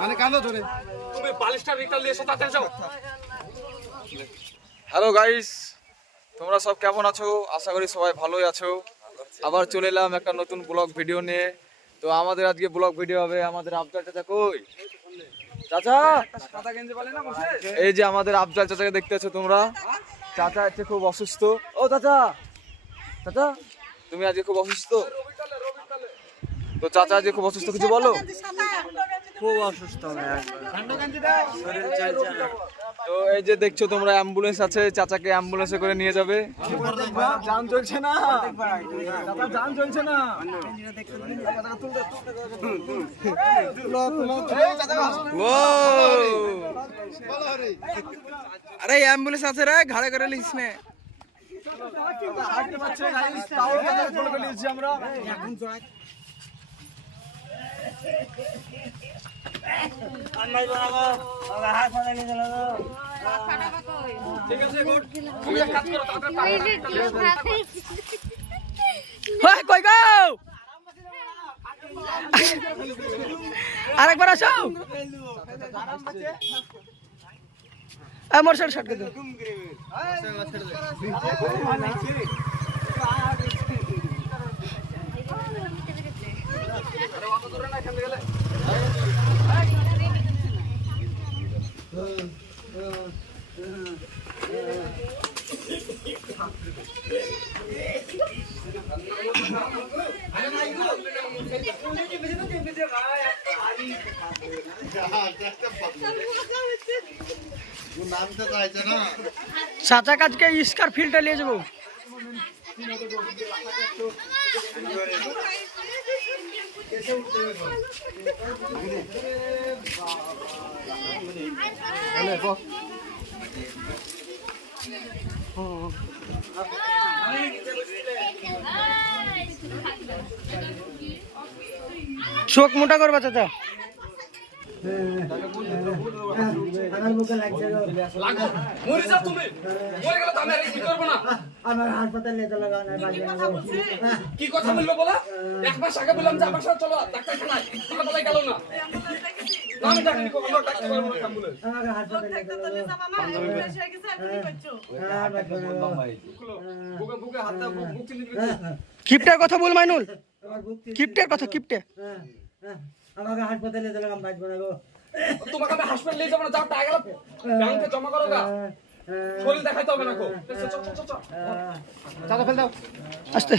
মানে কাঁদো ধরে তুমি বালিশটা রিটাল নিয়ে এসো তাড়াতাড়ি যাও। হ্যালো গাইস, তোমরা সব কেমন আছো? আশা করি সবাই ভালোই আছো। আবার চলে এলাম একটা নতুন ব্লগ ভিডিও নিয়ে। তো আমাদের আজকে ব্লগ ভিডিও হবে আমাদের আফজাল চাচা। কই চাচা? এই যে আমাদের আফজাল চাচাকে দেখতে আছো তোমরা। চাচা আজকে খুব অসুস্থ। ও চাচা, চাচা তুমি আজকে খুব অসুস্থ? তো চাচা আজকে খুব অসুস্থ, কিছু বলো। খুব অসুস্থ তো এই যে দেখছো তোমরা অ্যাম্বুলেন্স আছে, চাচাকে অ্যাম্বুলেন্সে করে নিয়ে যাবে। জান চলছে না, চাচা জান চলছে না। আরে অ্যাম্বুলেন্স আছে রে, ঘাড়ে করে লিস নে। হাঁটতে পারছে গাইস, তাও চাচাকে ফলো করে নিয়েছি আমরা। ঠিক আছে গুড, তুমি এক কাজ করো তাড়াতাড়ি কই গো, আরেকবার আসো। মোর শর্ট শর্ট করে চাচা কাজকে স্কার ফিল্ডটা নিয়ে যাবো। চোখ মোটা করবা চাচা। মরে যাও তুমি, মরে গেলে তো আমি আর কি করব না। আমার হাসপাতালে চলে গেল কি কথা বললো বলা? এক মাস আগে বললাম যে আমার সাথে চলো ডাক্তারখানায়, তোমরা বলাই গেল না। না আমি ডাক্তার কো, আমরা ডাক্তার করব না অ্যাম্বুলেন্স। আমাকে হাসপাতালে বুকে বুকে হাত দাও, বুক চিনি দিবি। কিপটার কথা বল মাইনুল, কিপটার কথা, কিপটে। আমাকে হাসপাতালে চলে গেলাম, বাঁচবো না গো। তোমাকে আমি হাসপাতালে নিয়ে যাবো না, যাও টাকা ব্যাংকে জমা করো গা, শরীর দেখাইতে হবে না গো। চল চল চল চল, চাচা ফেল দাও, আস্তে।